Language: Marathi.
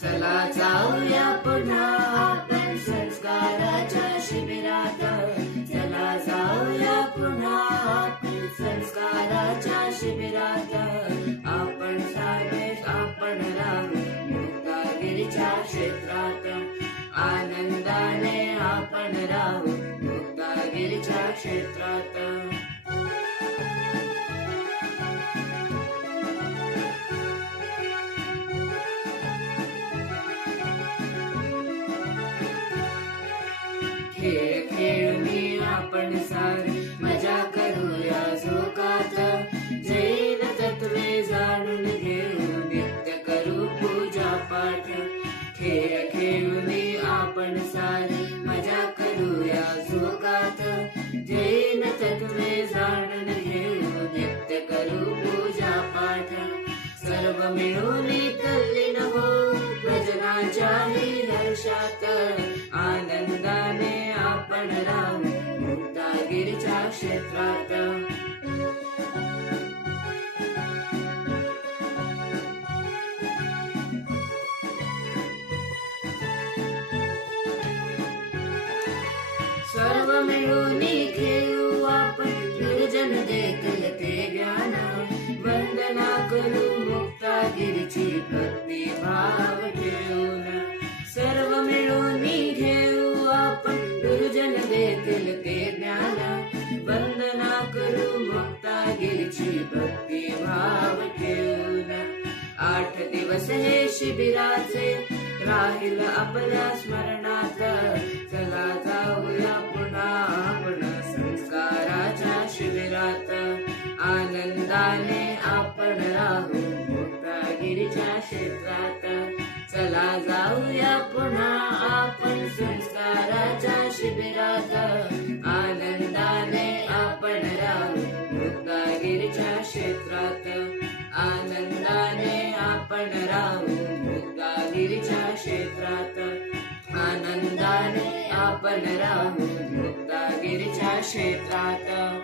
चला जाऊया पुन्हा आपण संस्काराच्या शिबिरात. चला जाऊया पुन्हा आपण संस्काराच्या शिबिरात. आपण सारे आपण राहू मुक्तागिरीच्या क्षेत्रात. आनंदाने आपण राहू मुक्तागिरीच्या क्षेत्रात. खेळ खेळूनी आपण सारी मजा करूया झोकात. जैन तत्वे जाणून घेऊ नित्य करू पूजा पाठ. खेळ खेळूनी आपण सारी मजा करूया झोकात. जैन तत्वे जाणून घेऊ नित्य करू पूजा पाठ. सर्व मिळून तल्लीन हो भजनाच्याही हर्षात. आनंदाने आपण राहू मुक्तागिरीच्या क्षेत्रात. सर्व मिळून खेळू आपण गुरुजन देतील ते ज्ञान. वंदना करू मुक्तागिरीची भक्ती भाव ठेवून. सर्व मिळून घेऊ आपण गुरुजन देतील ते ज्ञान. वंदना करू मुक्तागिरीची भक्ती भाव ठेवून. 8 दिवस हे शिबिराचे राहील आपल्या स्मरणात. चला जाऊया पुन्हा आपण संस्काराच्या शिबिरात. आनंदाने आपण राहू मुक्तागिरीच्या क्षेत्रात. चला जाऊया पुन्हा आपण संस्काराच्या शिबिरात. आनंदाने आपण राहू मुक्तागिरीच्या क्षेत्रात. आनंदाने आपण राहू मुक्तागिरीच्या क्षेत्रात. आनंदाने आपण राहू मुक्तागिरीच्या क्षेत्रात.